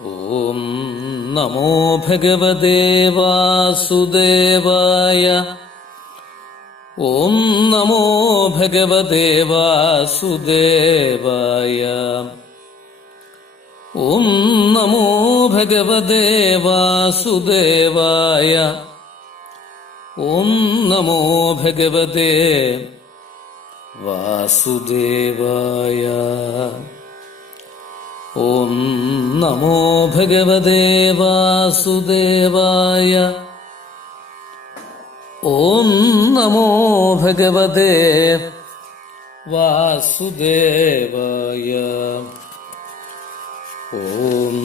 ഓം നമോ ഭഗവതേ വാസുദേവായ. ഓം നമോ ഭഗവതേ വാസുദേവായ. ഓം നമോ ഭഗവതേ വാസുദേവായ. ഓം നമോ ഭഗവതേ വാസുദേവായ. ഓം നമോ ഭഗവതേ വാസുദേവായ. ഓം നമോ ഭഗവതേ വാസുദേവായ. ഓം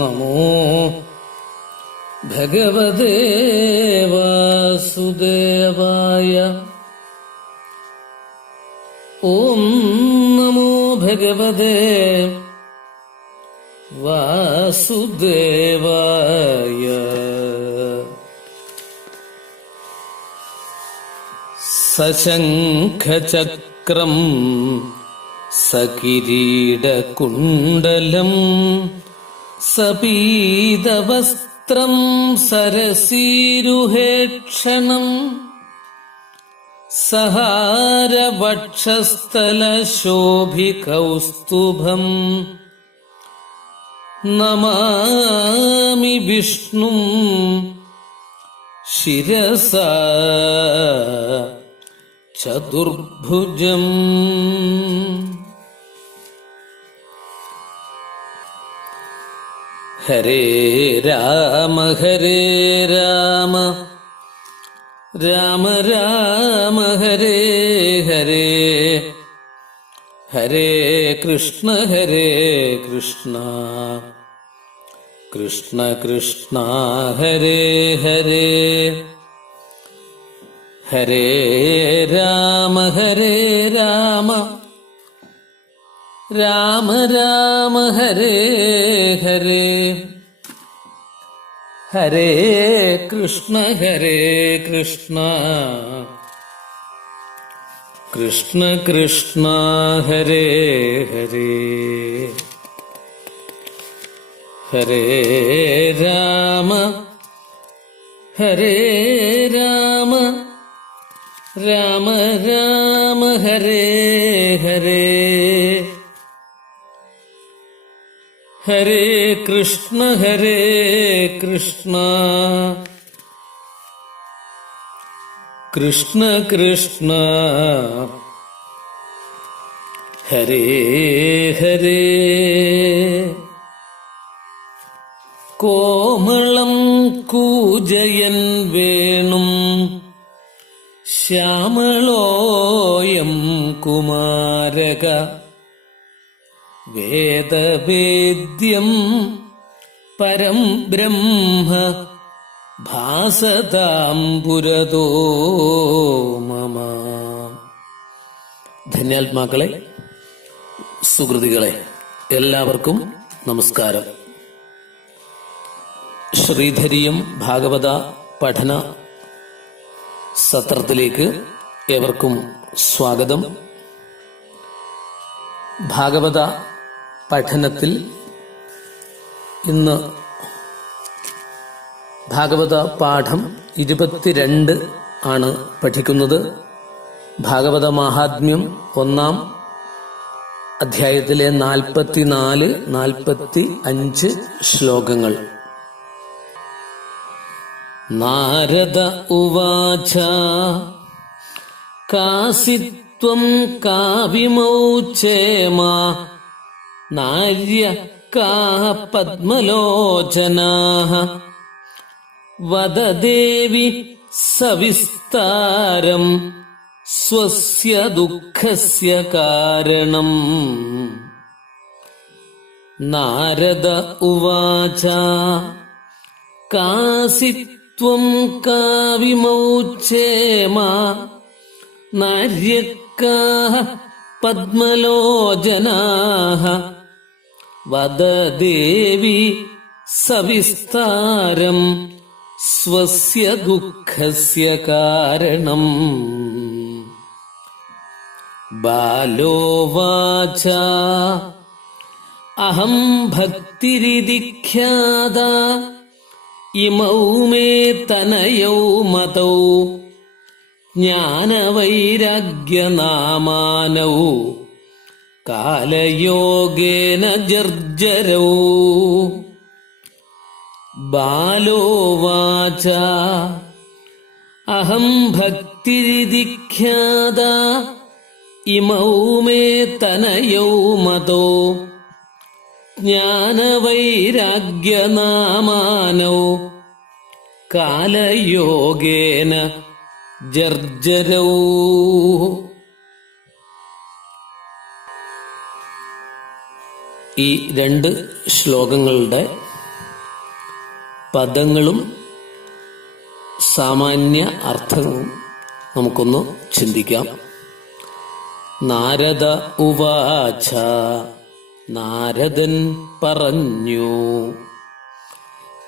നമോ ഭഗവതേ വാസുദേവായ. ഓം നമോ ഭഗവതേ വാസുദേവായ. സശംഖചക്രം സകിരീടകുണ്ഡലം സപീതവസ്ത്രം സരസീരുഹേക്ഷണം സഹാരവക്ഷസ്ഥലശോഭികൗസ്തുഭം നമാമി വിഷ്ണും ശിരസാ ചതുർഭുജം. ഹരേ രാമ ഹരേ രാമ രാമ രാമ ഹരേ ഹരേ. ഹരേ കൃഷ്ണ കൃഷ്ണ കൃഷ്ണ ഹരേ ഹരേ. ഹരേ രാമ രാമ രാമ ഹരേ ഹരേ. ഹരേ കൃഷ്ണ കൃഷ്ണ കൃഷ്ണ ഹരേ ഹരേ. ഹരേ രാമ രാമ രാമ ഹരേ ഹരേ. ഹരേ കൃഷ്ണ കൃഷ്ണ കൃഷ്ണ ഹരേ ഹരേ. കോമളം കൂജയൻ വേണും ശ്യാമളോയം കുമാരക വേദവേദ്യം പരം ബ്രഹ്മ ഭാസതാം പുരതോ മമ. ധന്യാത്മാക്കളെ, സുഹൃതികളെ, എല്ലാവർക്കും നമസ്കാരം. ശ്രീധരിയം ഭാഗവത പഠന സത്രത്തിലേക്ക് ഏവർക്കും സ്വാഗതം. ഭാഗവത പഠനത്തിൽ ഇന്ന് ഭാഗവത പാഠം 22 ആണ് പഠിക്കുന്നത്. ഭാഗവത മാഹാത്മ്യം 1-ാം അധ്യായത്തിലെ 44-45 ശ്ലോകങ്ങൾ. നാരദ ഉവാച കാസിത്വം കാവിമൗചേമ നാര്യ കാഃ പദ്മലോചനാഃ വദ ദേവി സവിസ്താരം സ്വസ്യ ദുഃഖസ്യ കാരണം. നാരദ ഉവാച കാസിത്വം കാവിമൗചേമ നാര്യഃ കാഃ പദ്മലോചനാഃ വദ ദേവി സവിസ്താരം സ്വസ്യ ദുഃഖസ്യ കാരണം. ബാലോവാച അഹം ഭക്തിരിതി ഖ്യാത ഇമൗ മേ തനയൗ മതൗ ജ്ഞാനവൈരാഗ്യനാമാനൗ കാലയോഗേന ജർജരൗ. ബാലോവാച അഹം ഭക്തിരിതി ഖ്യാത ഇമൗ മേ തനയൗ മതോ ജ്ഞാനവൈരാഗ്യനാമാനൗ കാലയോഗേന ജർജരൗ. ഈ രണ്ട് ശ്ലോകങ്ങളുടെ പദങ്ങളും സാമാന്യ അർത്ഥവും നമുക്കൊന്ന് ചിന്തിക്കാം. നാരദ ഉവാച, നാരദൻ പറഞ്ഞു,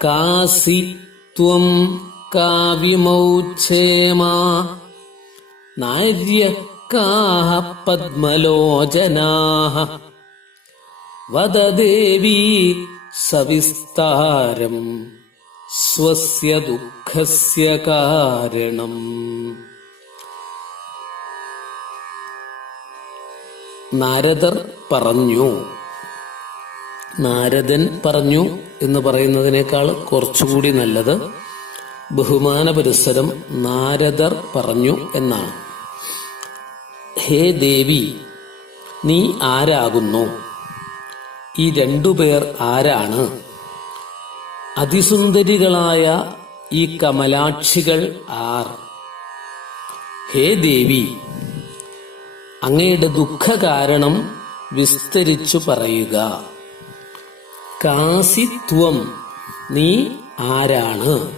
കാസി ത്വം കാവിമൗ ക്ഷേമാ നാര്യകാഃ പദ്മലോചനാഃ വദ ദേവി സവിസ്താരം സ്വസ്യ ദുഃഖസ്യ കാരണം. നാരദർ പറഞ്ഞു. നാരദൻ പറഞ്ഞു എന്ന് പറയുന്നതിനേക്കാൾ കുറച്ചുകൂടി നല്ലത് ബഹുമാന പുരസ്സരം നാരദർ പറഞ്ഞു എന്നാണ്. ഹേ ദേവി, നീ ആരാകുന്നു? ഈ രണ്ടുപേർ ആരാണ്? അതിസുന്ദരികളായ ഈ കമലാക്ഷികൾ ആർ? ഹേ ദേവി, അങ്ങയുടെ ദുഃഖകാരണം വിസ്തരിച്ചു പറയുക. കാസിത്വം, നീ ആരാണ്?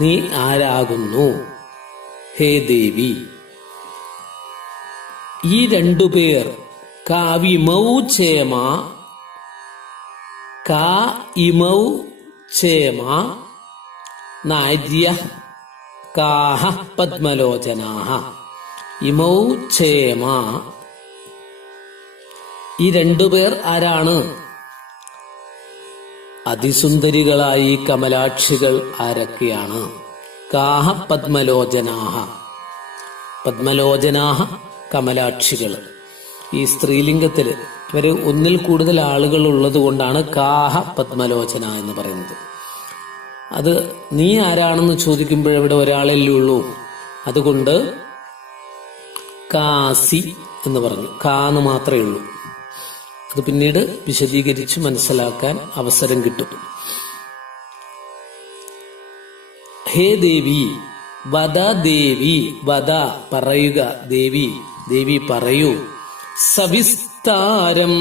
നീ ആരാകുന്നു? ഹേ ദേവി, ഈ രണ്ടുപേർ കാവിമൗ ക്ഷേമ, കാ ഇമൗ ക്ഷേമ നാര്യ കാഹ പദ്മലോചനാഹ. ഇമൗ ക്ഷേമ, ഈ രണ്ടുപേർ ആരാണ്? അതിസുന്ദരികളായി കമലാക്ഷികൾ ആരൊക്കെയാണ്? കാഹ പദ്മലോചനാഹ. പദ്മലോചനാഹ കമലാക്ഷികൾ. ഈ സ്ത്രീലിംഗത്തിൽ ഇവര് ഒന്നിൽ കൂടുതൽ ആളുകൾ ഉള്ളത് കൊണ്ടാണ് കാഹ പദ്മലോചന എന്ന് പറയുന്നത്. അത് നീ ആരാണെന്ന് ചോദിക്കുമ്പോഴവിടെ ഒരാളല്ലേ ഉള്ളൂ. അതുകൊണ്ട് കാസി എന്ന് പറഞ്ഞു. കാന്ന് മാത്രമേ ഉള്ളൂ. അത് പിന്നീട് വിശദീകരിച്ച് മനസ്സിലാക്കാൻ അവസരം കിട്ടും. ഹേ ദേവി, വദ ദേവി, വദ പറയുക, ദേവി, ദേവി പറയൂ. സവിസ്താരം,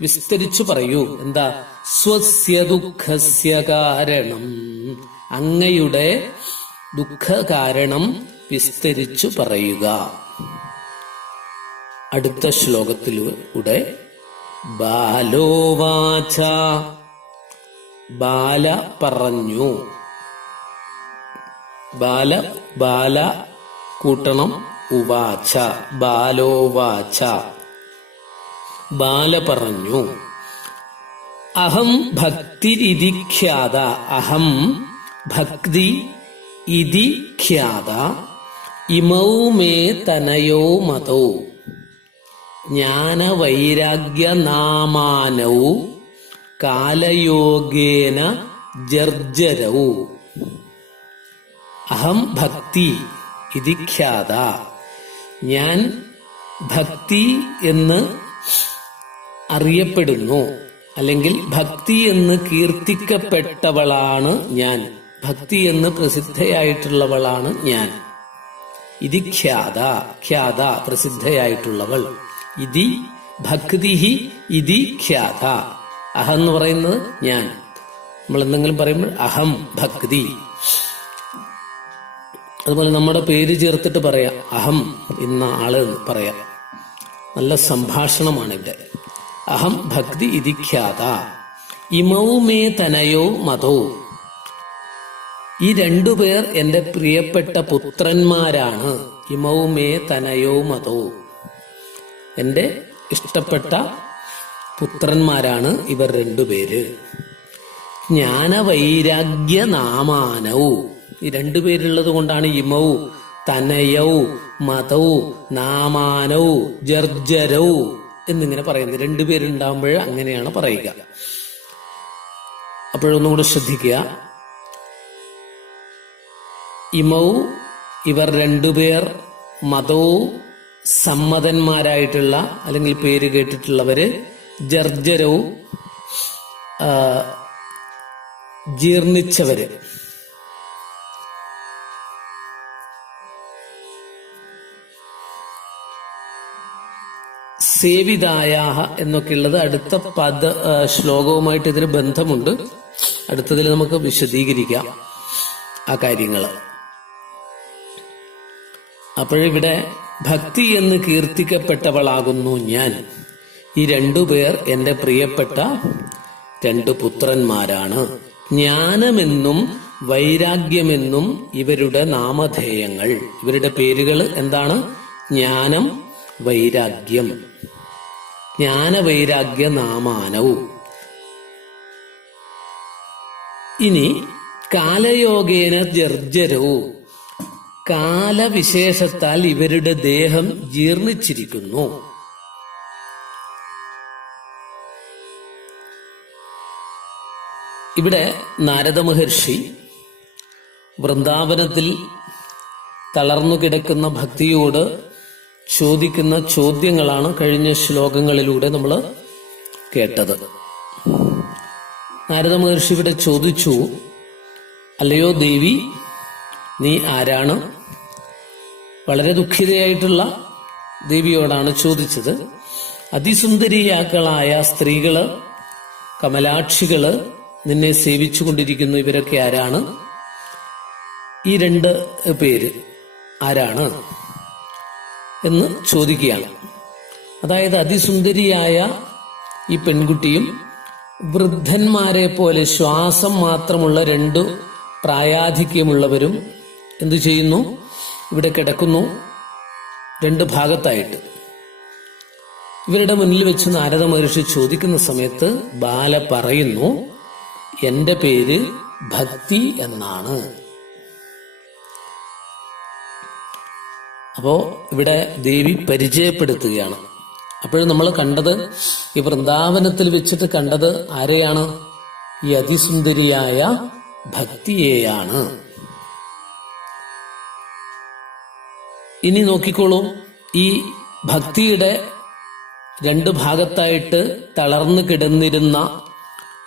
വിസ്തരിച്ചു പറയൂ. എന്താ? സ്വസ്യ ദുഃഖസ്യ കാരണം, അങ്ങയുടെ ദുഃഖ കാരണം വിസ്തരിച്ചു പറയുക. അടുത്ത ശ്ലോകത്തിലൂടെ ബാലോവാച, ബാല പറഞ്ഞു. ബാല കൂട്ടണം ഉവാച, ബാലോവാച, ബാല പറഞ്ഞു. അഹം ഭക്തിരിതി ഖ്യാത, അഹം ഭക്തി ഇതി ഖ്യാത ഇമൗ മേ തനയോ മതോ ജ്ഞാനവൈരാഗ്യനാമാനൗ കാലയോഗേന ജർജരൗ. അഹം ഭക്തി ഇതി ഖ്യാത, ഞാൻ ഭക്തി എന്ന് അറിയപ്പെടുന്നു, അല്ലെങ്കിൽ ഭക്തി എന്ന് കീർത്തിക്കപ്പെട്ടവളാണ് ഞാൻ. ഭക്തി എന്ന് പ്രസിദ്ധയായിട്ടുള്ളവളാണ് ഞാൻ. ഇതി ഖ്യാത, ഖ്യാത പ്രസിദ്ധയായിട്ടുള്ളവൾ. ഇതി ഭക്തിഹി ഇതി ഖ്യാത. അഹം എന്ന് പറയുന്നത് ഞാൻ. നമ്മൾ എന്തെങ്കിലും പറയുമ്പോൾ അഹം ഭക്തി. അതുപോലെ നമ്മുടെ പേര് ചേർത്തിട്ട് പറയാം, അഹം ഇന്ന ആള് പറയാം. നല്ല സംഭാഷണമാണ് ഇവിടെ. അഹം ഭക്തി ഇതി ഖ്യാത ഇമൗ മേ തനയോ മതോ. ഈ രണ്ടുപേർ എന്റെ പ്രിയപ്പെട്ട പുത്രന്മാരാണ്. ഇമൗ മേ തനയോ മതോ, എന്റെ ഇഷ്ടപ്പെട്ട പുത്രന്മാരാണ് ഇവർ രണ്ടുപേര്. ജ്ഞാനവൈരാഗ്യ നാമാനൗ. ഈ രണ്ടുപേരുള്ളത് കൊണ്ടാണ് ഇമൗ തനയൗ മതൗ നാമാനൗ ജർജരൗ എന്നിങ്ങനെ പറയുന്നത്. രണ്ടുപേരുണ്ടാകുമ്പോൾ അങ്ങനെയാണ് പറയുക. അപ്പോഴൊന്നുകൂടെ ശ്രദ്ധിക്കുക. ഇമൗ ഇവർ രണ്ടുപേർ, മതൗ സമ്മതന്മാരായിട്ടുള്ള അല്ലെങ്കിൽ പേര് കേട്ടിട്ടുള്ളവര്, ജർജരൗ ജീർണിച്ചവര്. സേവിതായാഹ എന്നൊക്കെയുള്ളത് അടുത്ത ശ്ലോകവുമായിട്ട് ഇതിന് ബന്ധമുണ്ട്. അടുത്തതിൽ നമുക്ക് വിശദീകരിക്കാം ആ കാര്യങ്ങൾ. അപ്പോഴിവിടെ ഭക്തി എന്ന് കീർത്തിക്കപ്പെട്ടവളാകുന്നു ഞാൻ. ഈ രണ്ടുപേർ എന്റെ പ്രിയപ്പെട്ട രണ്ടു പുത്രന്മാരാണ്. ജ്ഞാനമെന്നും വൈരാഗ്യമെന്നും ഇവരുടെ നാമധേയങ്ങൾ. ഇവരുടെ പേരുകൾ എന്താണ്? ജ്ഞാനം, വൈരാഗ്യം. ജ്ഞാനവൈരാഗ്യ നാമാനവും. ഇനി കാലയോഗേന ജർജരവും. കാലവിശേഷത്താൽ ഇവരുടെ ദേഹം ജീർണിച്ചിരിക്കുന്നു. ഇവിടെ നാരദ മഹർഷി വൃന്ദാവനത്തിൽ തളർന്നു കിടക്കുന്ന ഭക്തിയോട് ചോദിക്കുന്ന ചോദ്യങ്ങളാണ് കഴിഞ്ഞ ശ്ലോകങ്ങളിലൂടെ നമ്മൾ കേട്ടത്. നാരദ മഹർഷി ഇവിടെ ചോദിച്ചു, അല്ലയോ ദേവി, നീ ആരാണ്? വളരെ ദുഃഖിതയായിട്ടുള്ള ദേവിയോടാണ് ചോദിച്ചത്. അതിസുന്ദരിയാക്കളായ സ്ത്രീകള്, കമലാക്ഷികള് നിന്നെ സേവിച്ചുകൊണ്ടിരിക്കുന്നു. ഇവരൊക്കെ ആരാണ്? ഈ രണ്ട് പേര് ആരാണ് എന്ന് ചോദിക്കുകയാണ്. അതായത് അതിസുന്ദരിയായ ഈ പെൺകുട്ടിയും വൃദ്ധന്മാരെ പോലെ ശ്വാസം മാത്രമുള്ള രണ്ടു പ്രായാധിക്യമുള്ളവരും എന്തു ചെയ്യുന്നു? ഇവിടെ കിടക്കുന്നു, രണ്ട് ഭാഗത്തായിട്ട്. ഇവരുടെ മുന്നിൽ വെച്ച് നാരദ മഹർഷി ചോദിക്കുന്ന സമയത്ത് ബാല പറയുന്നു, എന്റെ പേര് ഭക്തി എന്നാണ്. അപ്പോ ഇവിടെ ദേവി പരിചയപ്പെടുത്തുകയാണ്. അപ്പോഴും നമ്മൾ കണ്ടത്, ഈ വൃന്ദാവനത്തിൽ വെച്ചിട്ട് കണ്ടത് ആരെയാണ്? ഈ അതിസുന്ദരിയായ ഭക്തിയെയാണ്. ഇനി നോക്കിക്കോളൂ, ഈ ഭക്തിയുടെ രണ്ട് ഭാഗത്തായിട്ട് തളർന്നു കിടന്നിരുന്ന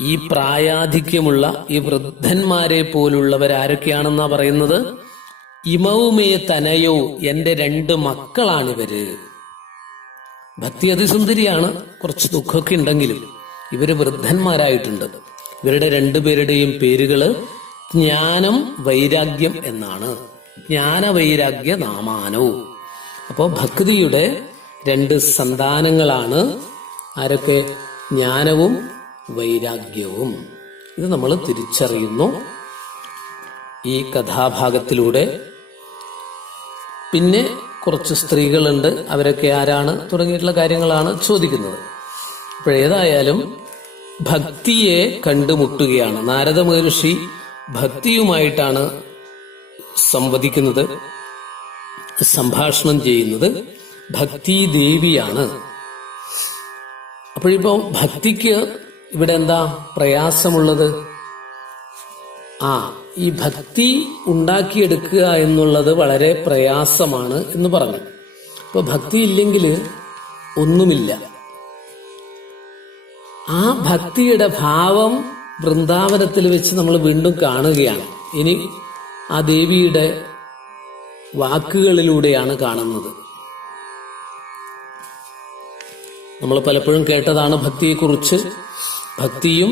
ഈ പ്രായാധിക്യമുള്ള ഈ വൃദ്ധന്മാരെ പോലുള്ളവരാരൊക്കെയാണെന്നാ പറയുന്നത്? ഇമൗമേ തനയോ, എന്റെ രണ്ട് മക്കളാണിവര്. ഭക്തി അതിസുന്ദരിയാണ്, കുറച്ച് ദുഃഖമൊക്കെ ഉണ്ടെങ്കിലും ഇവര് വൃദ്ധന്മാരായിട്ടുണ്ട്. ഇവരുടെ രണ്ടുപേരുടെയും പേരുകള് ജ്ഞാനം, വൈരാഗ്യം എന്നാണ്. ജ്ഞാനവൈരാഗ്യ നാമാനവും. അപ്പോ ഭക്തിയുടെ രണ്ട് സന്താനങ്ങളാണ് ആരൊക്കെ? ജ്ഞാനവും വൈരാഗ്യവും. ഇത് നമ്മൾ തിരിച്ചറിയുന്നു ഈ കഥാഭാഗത്തിലൂടെ. പിന്നെ കുറച്ച് സ്ത്രീകളുണ്ട്, അവരൊക്കെ ആരാണ് തുടങ്ങിയിട്ടുള്ള കാര്യങ്ങളാണ് ചോദിക്കുന്നത്. അപ്പോഴേതായാലും ഭക്തിയെ കണ്ടുമുട്ടുകയാണ്. നാരദ മഹർഷി ഭക്തിയുമായിട്ടാണ് സംവദിക്കുന്നത്, സംഭാഷണം ചെയ്യുന്നത്. ഭക്തി ദേവിയാണ്. അപ്പോഴിപ്പോ ഭക്തിക്ക് ഇവിടെ എന്താ പ്രയാസമുള്ളത്? ഈ ഭക്തി ഉണ്ടാക്കിയെടുക്കുക എന്നുള്ളത് വളരെ പ്രയാസമാണ് എന്ന് പറഞ്ഞു. ഇപ്പൊ ഭക്തി ഇല്ലെങ്കിൽ ഒന്നുമില്ല. ആ ഭക്തിയുടെ ഭാവം വൃന്ദാവനത്തിൽ വെച്ച് നമ്മൾ വീണ്ടും കാണുകയാണ്. ഇനി ആ ദേവിയുടെ വാക്കുകളിലൂടെയാണ് കാണുന്നത്. നമ്മൾ പലപ്പോഴും കേട്ടതാണ് ഭക്തിയെക്കുറിച്ച്. ഭക്തിയും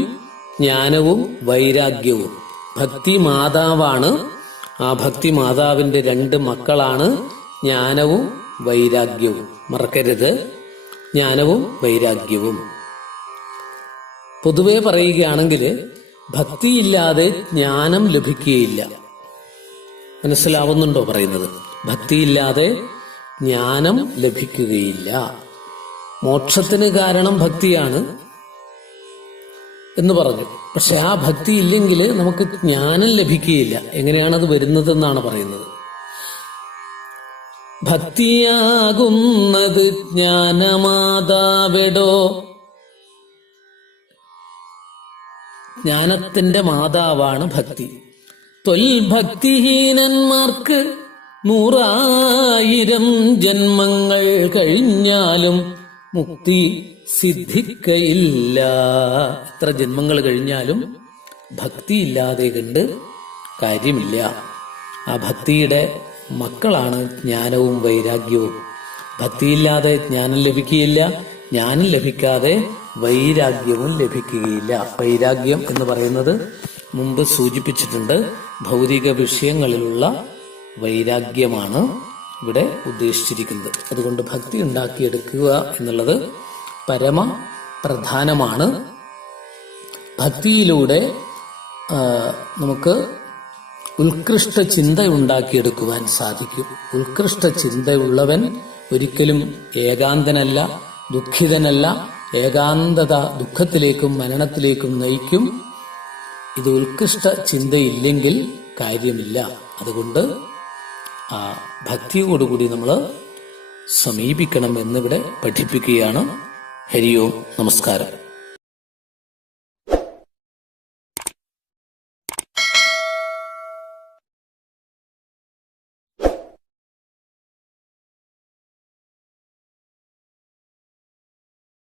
ജ്ഞാനവും വൈരാഗ്യവും. ഭക്തി മാതാവാണ്. ആ ഭക്തി മാതാവിന്റെ രണ്ട് മക്കളാണ് ജ്ഞാനവും വൈരാഗ്യവും. മറക്കരുത്, ജ്ഞാനവും വൈരാഗ്യവും. പൊതുവെ പറയുകയാണെങ്കിൽ ഭക്തിയില്ലാതെ ജ്ഞാനം ലഭിക്കുകയില്ല. മനസ്സിലാവുന്നുണ്ടോ പറയുന്നത്? ഭക്തിയില്ലാതെ ജ്ഞാനം ലഭിക്കുകയില്ല. മോക്ഷത്തിന് കാരണം ഭക്തിയാണ്. എന്ന് പറഞ്ഞു. പക്ഷെ ആ ഭക്തി ഇല്ലെങ്കിൽ നമുക്ക് ജ്ഞാനം ലഭിക്കുകയില്ല. എങ്ങനെയാണത് വരുന്നതെന്നാണ് പറയുന്നത്. ഭക്തിയാകുന്നത് ജ്ഞാനമാതാവെടോ, ജ്ഞാനത്തിന്റെ മാതാവാണ് ഭക്തി. ത്വൽഭക്തിഹീനന്മാർക്ക് 100,000 ജന്മങ്ങൾ കഴിഞ്ഞാലും മുക്തി സിദ്ധിക്കയില്ല. എത്ര ജന്മങ്ങൾ കഴിഞ്ഞാലും ഭക്തിയില്ലാതെ കണ്ട് കാര്യമില്ല. ആ ഭക്തിയുടെ മക്കളാണ് ജ്ഞാനവും വൈരാഗ്യവും. ഭക്തിയില്ലാതെ ജ്ഞാനം ലഭിക്കുകയില്ല, ജ്ഞാനം ലഭിക്കാതെ വൈരാഗ്യവും ലഭിക്കുകയില്ല. വൈരാഗ്യം എന്ന് പറയുന്നത് മുമ്പ് സൂചിപ്പിച്ചിട്ടുണ്ട്, ഭൗതിക വിഷയങ്ങളിലുള്ള വൈരാഗ്യമാണ് ഇവിടെ ഉദ്ദേശിച്ചിരിക്കുന്നത്. അതുകൊണ്ട് ഭക്തി ഉണ്ടാക്കിയെടുക്കുക എന്നുള്ളത് പരമ പ്രധാനമാണ്. ഭക്തിയിലൂടെ നമുക്ക് ഉത്കൃഷ്ട ചിന്ത ഉണ്ടാക്കിയെടുക്കുവാൻ സാധിക്കും. ഉത്കൃഷ്ട ചിന്തയുള്ളവൻ ഒരിക്കലും ഏകാന്തനല്ല, ദുഃഖിതനല്ല. ഏകാന്തത ദുഃഖത്തിലേക്കും മരണത്തിലേക്കും നയിക്കും. ഇത് ഉത്കൃഷ്ട ചിന്തയില്ലെങ്കിൽ കാര്യമില്ല. അതുകൊണ്ട് ആ ഭക്തിയോടുകൂടി നമ്മൾ സമീപിക്കണം എന്നിവിടെ പഠിപ്പിക്കുകയാണ്. ഹരി ഓം, നമസ്കാരം.